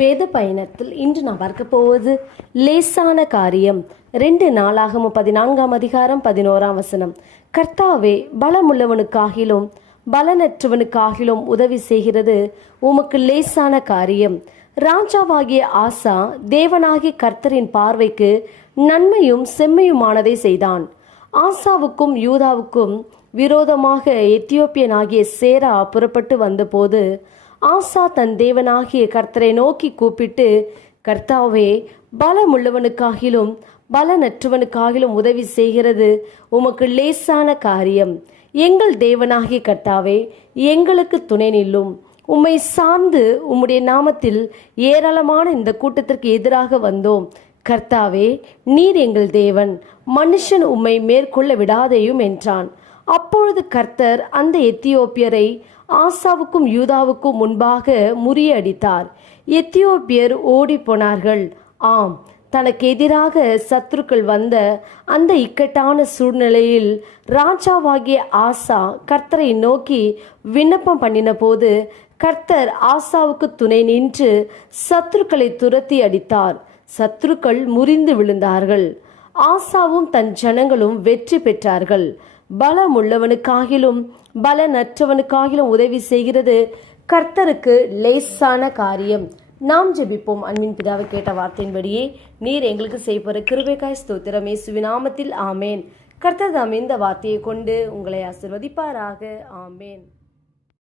வேத பயணத்தில் இன்று நான் பார்க்க போவது லேசான காரியம். ரெண்டு நாளாகமும் பதினான்காம் அதிகாரம் பதினோராம் வசனம். கர்த்தாவே பலமுள்ளவனுக்காகிலும் பலனற்றவனுக்காகிலும் உதவி செய்கிறது உமக்கு லேசான காரியம். ராஜாவாகிய ஆசா தேவனாகிய கர்த்தரின் பார்வைக்கு நன்மையும் செம்மையுமானதை செய்தான். ஆசாவுக்கும் யூதாவுக்கும் விரோதமாக எத்தியோப்பியனாகிய சேரா புறப்பட்டு வந்தபோது ஆசா தன் தேவனாகிய கர்த்தரை நோக்கி கூப்பிட்டு கர்த்தாவே பலமுள்ளவனுக்காகிலும் பலனற்றவனுக்காகிலும் உதவி செய்கிறது உமக்கு லேசான காரியம். எங்கள் தேவனாகிய கர்த்தாவே எங்களுக்கு துணை நில்லும். உம்மை சார்ந்து உம்முடைய நாமத்தில் ஏராளமான இந்த கூட்டத்திற்கு எதிராக வந்தோம். கர்த்தாவே நீர் எங்கள் தேவன். மனுஷன் உம்மை மேற்கொள்ள விடாதேயும் என்றான். அப்பொழுது கர்த்தர் அந்த எத்தியோப்பியரை ஆசாவுக்கும் யூதாவுக்கும் முன்பாக முறியடித்தார். எத்தியோப்பியர் ஓடி போனார்கள் ஆம் தனக்கு எதிராக சத்துருக்கள் வந்த அந்த இக்கட்டான சூழ்நிலையில் ராஜாவாகிய ஆசா கர்த்தரை நோக்கி விண்ணப்பம் பண்ணின போது கர்த்தர் ஆசாவுக்கு துணை நின்று சத்துருக்களை துரத்தி அடித்தார். சத்துருக்கள் முறிந்து விழுந்தார்கள். ஆசாவும் தன் ஜனங்களும் வெற்றி பெற்றார்கள். பலமுள்ளவனுக்காகிலும் பலனற்றவனுக்காகிலும் உதவி செய்கிறது கர்த்தருக்கு லேசான காரியம். நாம் ஜெபிப்போம். அன்பின் பிதாவை கேட்ட வார்த்தையின்படியே நீர் எங்களுக்கு செய்போற கிருபைக்காய் ஸ்தோத்திரம். சுவிநாமத்தில் நாமத்தில் ஆமேன். கர்த்தர் தாம் இந்த வார்த்தையை கொண்டு உங்களை ஆசிர்வதிப்பாராக. ஆமேன்.